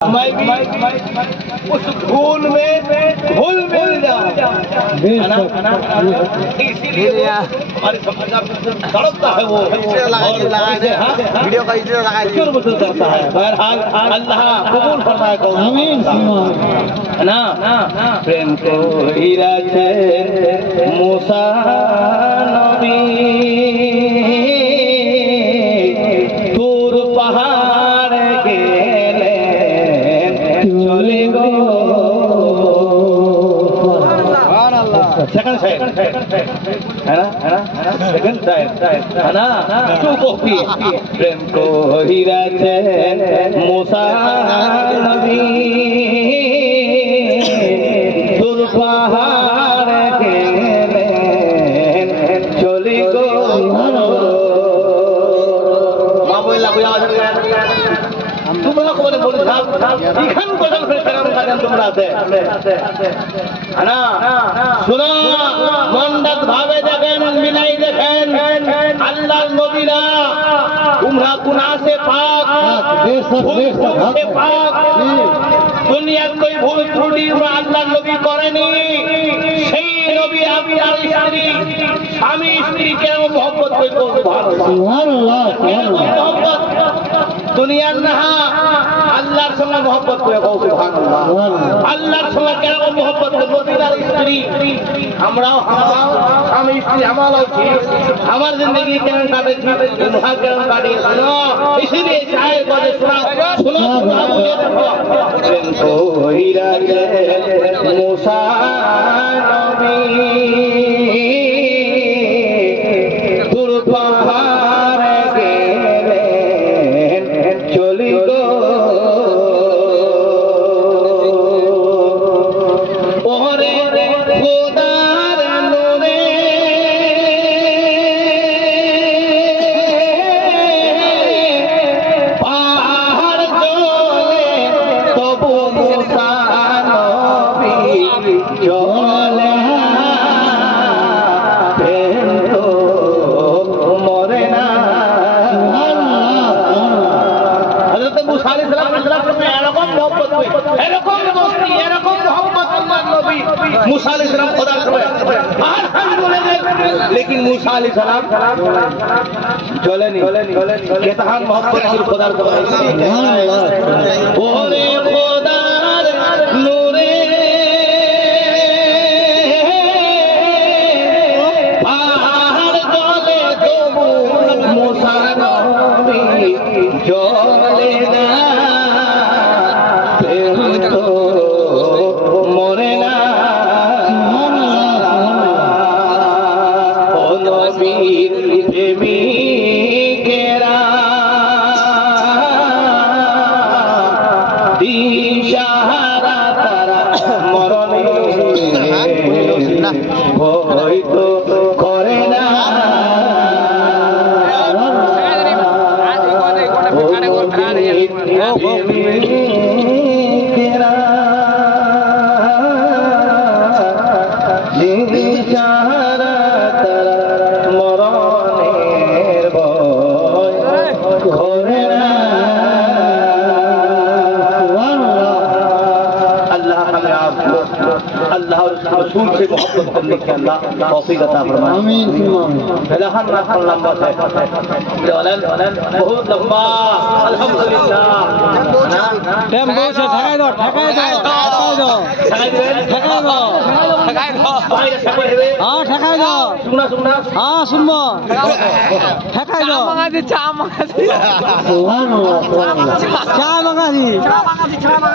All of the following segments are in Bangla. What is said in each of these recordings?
मैं भी उस धूल में घुल मिल जाऊं, है ना? इसीलिए हमारी समाज में तड़पता है वो वीडियो का इधर लगा दीजिए। क्यों बदल करता है। बहरहाल अल्लाह कबूल फरमाए को आमीन, है ना? प्रेम को हीरा छे मूसा नबी दूर पहाड़ गेले चले गो। सेकंड साइड है ना? सेकंड साइड है ना? टू कॉपी प्रेम को हीरा छे मूसा नबी दूर पहाड़ गेले चले गो। মা বইলা কই আওয়াজ করে তোমরা কোনে বলে যাও ইখান কোজন ফের কালাম কাদেন তোমরা আছে, है ना? শুনো মন্ডত ভাবে দেখেন, মিলাই দেখেন আল্লাহর নবীরা উমরা গুনাহ से पाक भूल से पाक দুনিয়ার কোই ভুল ত্রুটি আল্লাহর নবী করেনি। সেই নবী আপনার স্ত্রী স্বামী স্ত্রীকে মহব্বত করতো। সুবহানাল্লাহ, মহব্বত দুনিয়ার না আল্লাহর সঙ্গে মহব্বত করে সুবহানাল্লাহ। আল্লাহর সঙ্গে কেন মহব্বত করব? নবীর স্ত্রী আমরাও স্বামী স্ত্রী আমারও আমার जिंदगी কেন কাটে দুনিয়া কেন কাটে শুনো। इसीलिए शायर को सुना सुनो मुझे देखो प्रेम को हीरा छे मूसा नबी दूर पहाड़ गेले चली गो। ओरे খোদার নূরে পাহাড় চলে তবু মুসা নবী চলে না। প্রেম তো মরে না। হযরত মুসা আলাইহিস সালাম এরকম মহব্বত এরকম দোস্তি এরকম মহব্বত আল্লাহর নবী মুসা আলাইহিস সালাম খোদার সঙ্গে আলহামদুলিল্লাহ। लेकिन मूसा अलैहि सलाम चलेनी केतहान मोहब्बत की खुदार को ओरे खुदार नूरे पहाड़ चले तबु मूसा नबी चले ना। प्रेम तो मरे ना। নবীর প্রেমিকেরা দিশাহারা তারা মরণে ভয় তো করে না। প্রেমিকেরা দিশাহারা তারা মরণের ভয় করে না। अल्लाह हमें आपको अल्लाह और रसूल से मोहब्बत करने की अल्लाह तौफीक अता फरमाए। आमीन। इलाहा ना लंबा है बहुत लंबा अल्हम्दुलिल्लाह। टेम्पो से ঠেকাই দাও বাইরে সবাই হবে। হ্যাঁ ঠেকাই দাও। শুনা হ্যাঁ শুনবো ঠেকাই দাও। চা মাগাছি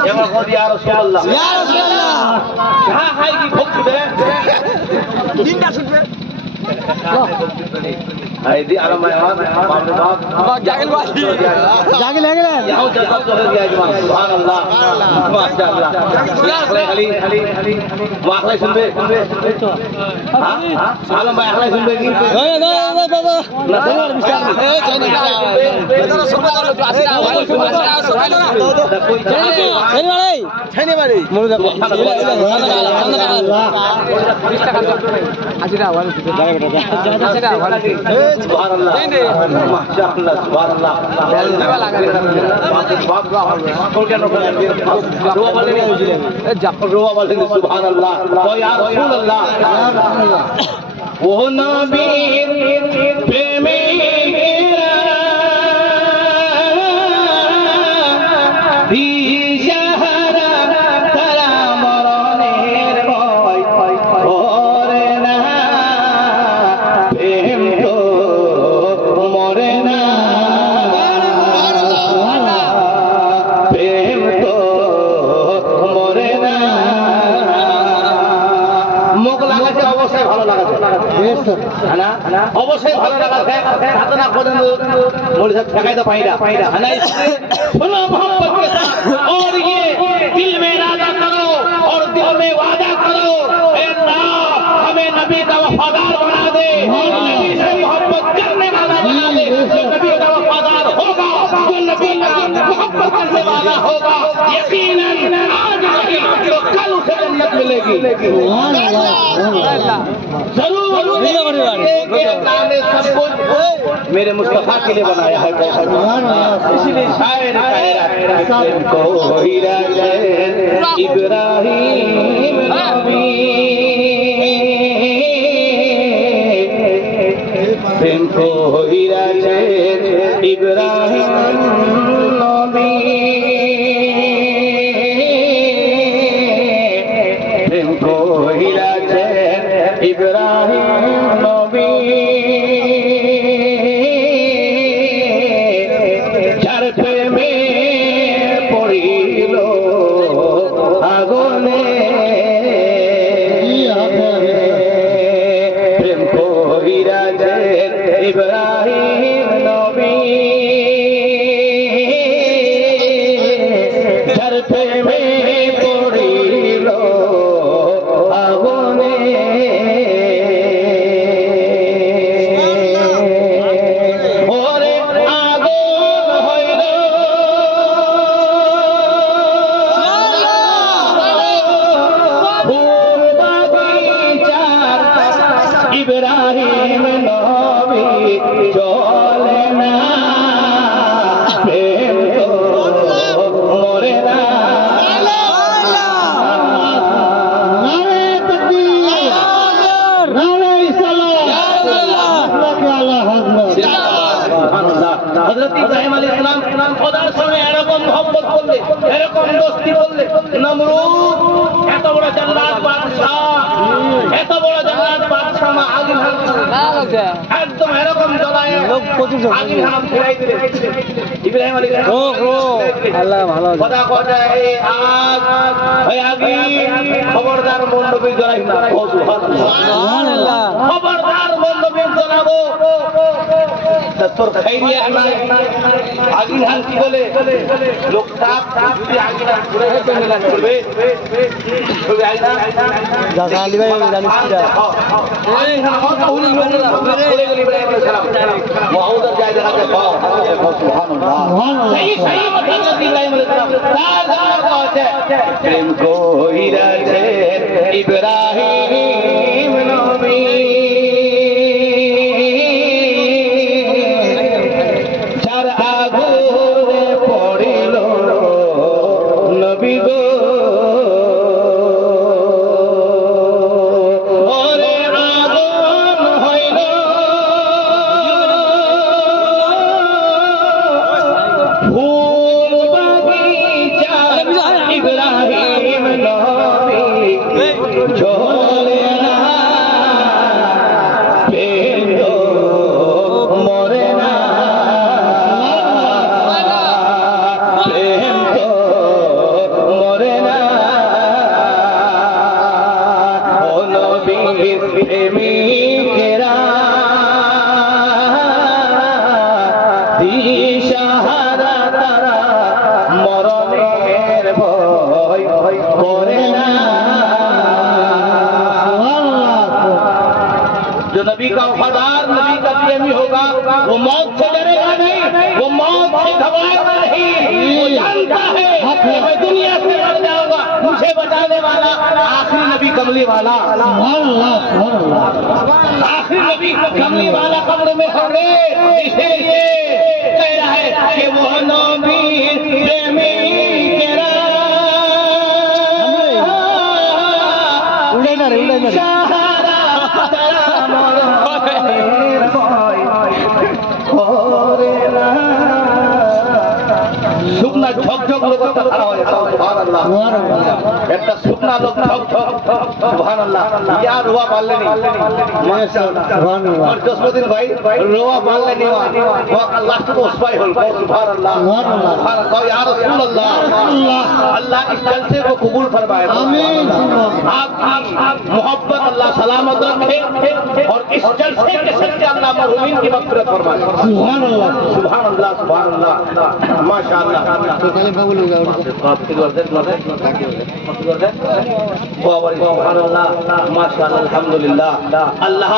এবার বলি ইয়া রাসূলুল্লাহ ইয়া রাসূলুল্লাহ চা খাই কি ভোগ ছুটে দিনটা ছুটবে আইদি আরাম মেহমান বাপ বাপ জাগিল বাসি জাগিল হয়ে গেলেন यहाँ जज्बा तो हो गया जवान सुभान अल्लाह माशाअल्लाह अखले वाखले सुनबे हां सालम भाई अखले सुनबे की दो ना सुनर विचार ए जानी बेदर सुनबे तो आसिरा कोई छेनी बाड़ी छेनी बाड़ी मुरु देखो 20 টাকা আশিরা ওয়ান সুবহানাল্লাহ মাশাআল্লাহ সুবহানাল্লাহ সুবহানাল্লাহ ইয়া রাসূলুল্লাহ ও নবীর প্রেমে দিশাহারা তারা মরণের ভয় করে না প্রেম তো মরে না প্রেম তো মরে না মুখ লাগাচ্ছে অবশ্যই ভালো লাগাচ্ছে না অবশ্যই ভালো লাগাচ্ছে হাতে না পর্যন্ত মরিসা ঠেকাইতে পাই না না सुनो मोहब्बत के साथ और ये दिल में इरादा करो और दिल में वादा करो ऐ अल्लाह हमें नबी का वफादार बना दे नबी से मोहब्बत करने वाला बना दे जो नबी का वफादार होगा जो नबी का मोहब्बत करने वाला होगा यकीनन आज नहीं तो कल उसे जन्नत मिलेगी जरूर अल्लाह ने सब कुछ मेरे मुस्तफा के लिए बनाया है इसीलिए शायर कह को हीरा इब्राहिम नबी प्रेम को हीरा इब्राहिम नबी प्रेम को हीरा इब्राहिम नबी इब्राहिम नबी झरते में पड़िल आগুনে ওরে আগুন হইল ফুল বাগিচার ইব্রাহিম চলে না প্রেম তো মরে না হযরত ইব্রাহিম আলাইহিস সালাম খোদার সঙ্গে এরকম মহব্বত করলে এরকম দোস্তি করলে নমরুদ এত বড় জান্নাত বাদশা এত বড় জান্নাত বাদশা মা আগিল একদম এরকম জ্বলায় লোক প্রচুর আগিল হাম ফেরাই দিলে ইব্রাহিম আলাইহিস সালাম আল্লাহ ভালো খোদা কথা এই আগ ওই আগি খবরদার মণ্ডপে জ্বলাই না সুবহানাল্লাহ খবরদার মণ্ডপে জ্বলাবো তোর খাইরিয়া নাই আগিল হাম কি বলে লোক সাপ দিয়ে আগিল হাম ঘুরে মিলান করবে তবে আইনা জাযা আলী ভাই জানিস কি আগিল হাম উনি বলে গলি ইব্রাহিম আলাইহিস সালাম ওয়াউদার যায় দেখা যায় সুবহানাল্লাহ সহি সহি হযরত ইব্রাহিম আলাইহিস সালাম তার জানার কথা প্রেম কো হীরা দে ইব্রাহিম নবী যার আগুনে পড়িল নবী গো ওরে আগুন হইল ফুল বাগিচা ইব্রাহিম নবী চলে না প্রেম তো মরে না প্রেম তো মরে না ও নবীর প্রেমিকেরা দিশাহারা তারা মরণের ভয় করে না जो नबी का वफादार नबी का प्रेमी होगा वो मौत से डरेगा नहीं वो मौत से घबराएगा नहीं वो जानता है कि मैं दुनिया से मर जाऊंगा मुझे बचाने वाला आखिरी नबी का कमली वाला, आखिरी नबी कमली वाला कब्र में होंगे, इसलिए कह रहा है कि वो नबी प्रेमी तेरा सहारा तेरा मोर होरेला শুকনা ঝকঝক লোক খাওয়া হয় সুবহানাল্লাহ একটা শুকনা লোক ঝকঝক সুবহানাল্লাহ ইয়া রোয়া পারলেনি মাশাআল্লাহ সুবহানাল্লাহ আর 10 দিন ভাই রোয়া পারলেনি আল্লাহ তো উসবাই হল সুবহানাল্লাহ সুবহানাল্লাহ ইয়া রাসূলুল্লাহ अल्लाह इस जलसे को कबूल फरमाए आमीन आप मोहब्बत अल्लाह सलामत रखे और इस जलसे के सच्चे अल्लाह मरहूमीन की मग़फ़िरत फरमाए सुबहानल्लाह सुबहानल्लाह सुबहानल्लाह माशाअल्लाह तो खाली कबूल होगा बात की वजह सुबहानल्लाह माशाअल्लाह अल्हम्दुलिल्लाह अल्लाह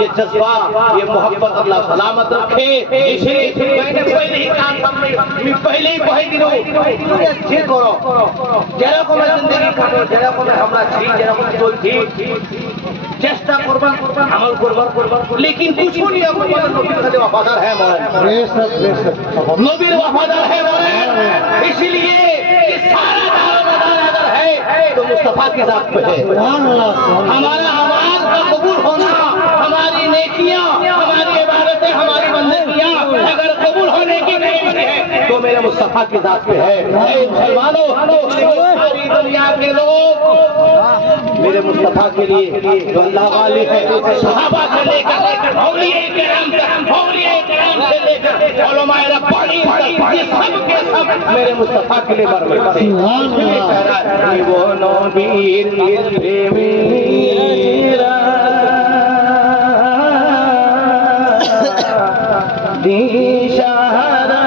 ये जज्बा ये मोहब्बत अल्लाह सलामत रखे इसे मैंने पहले ही कहा था मैं पहले ही कह दिनो যে করো যেরকম জিন্দেগি কাটো যেরকম আমরা ছি যেরকম চলছি চেষ্টা করবা আমল করবা लेकिन कुछ नहीं अपने नबी का वफादार है मौलाना नबीर वफादार है मौलाना इसलिए ये सारा दारोमदार अगर है तो मुस्तफा की जात पे है हमारा आवाज का कबूल होना हमारी नेकियां हमारी इबादतें हमारी बंदगियां अगर कबूल होने की नहीं है तो मेरे मुस्तफा की जात पे है मुसलमानों सारी दुनिया के लोग मेरे मुस्तफा के लिए जो अल्लाह वाले हैं सहाबा से लेकर औलिया किराम से लेकर उलमाए रब्बानी ये सब के सब मेरे मुस्तफा के लिए मरते हैं वो नबीर प्रेमी दिशारा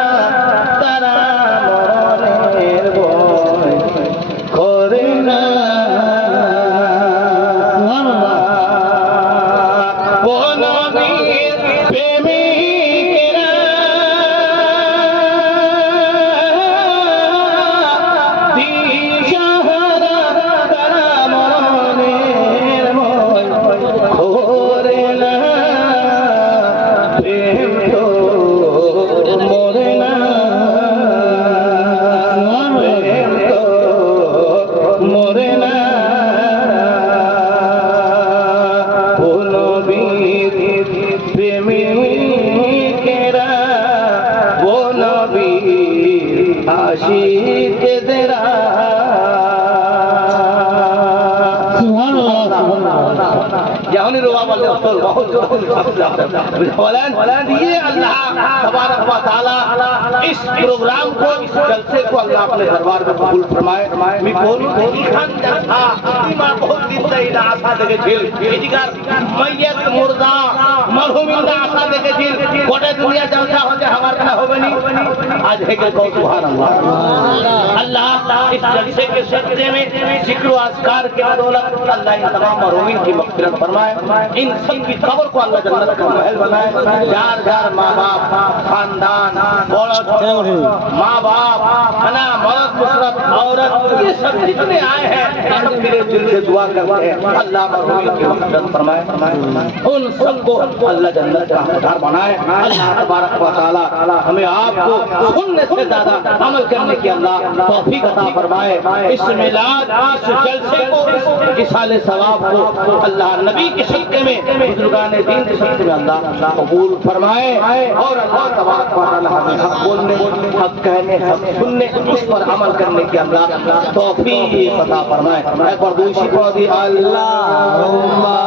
तारा मरनेर भय करे ना वो नबीर प्रेमिकेरा दिशारा तारा मरनेर भय करे ना प्रेम तो मोरे ना प्रेम तो मोरे ना वो नबीर प्रेमिकेरा वो नबीर आशिक तेरा यानी रोवा वाले असल बहुत बोलन ये अल्लाह तबारक व तआला इस प्रोग्राम को इस जलसे को अल्लाह अपने दरबार में कबूल फरमाए मैं बोलूं कि खान जलसा मां बहुत दिन से इला आशा देखे झिल एजिकार मैयत मुर्दा मरहुमिन दा आशा देखे झिल गोटे दुनिया जलसा होते हमारे ना होवे नहीं आज है के सुभान अल्लाह अल्लाह इस जलसे के सदक़े में जिक्र व अज़कार के बदौलत अल्लाह इन तमाम मरहुमिन की मग़फ़िरत फरमाए इन सब की कब्र को अल्लाह जन्नत का महल बनाए जार जार माँ बाप खानदान औरत माँ बाप खाना मर्द मुसरत औरत ये सब जितने आए हैं सब मेरे दिल से दुआ करते हैं अल्लाह मरहूमीन की मग़फ़िरत फरमाए उन सबको अल्लाह जन्नत का हकदार बनाए अल्लाह तबारक व तआला हमें आपको सुनने से ज्यादा अमल करने की अल्लाह तौफीक अता फरमाए इस मिलाद इस जलसे को इस साले सवाब को अल्लाह नबी के सदक़े में बुजुर्गाने दीन के सदक़े में अल्लाह कबूल फरमाए और अल्लाह तबारक व तआला हमें हक बोलने हक कहने हक सुनने उस पर अमल करने की अल्लाह तौफीक अता फरमाए एक बार दूसरी को दी अल्लाहुम्मा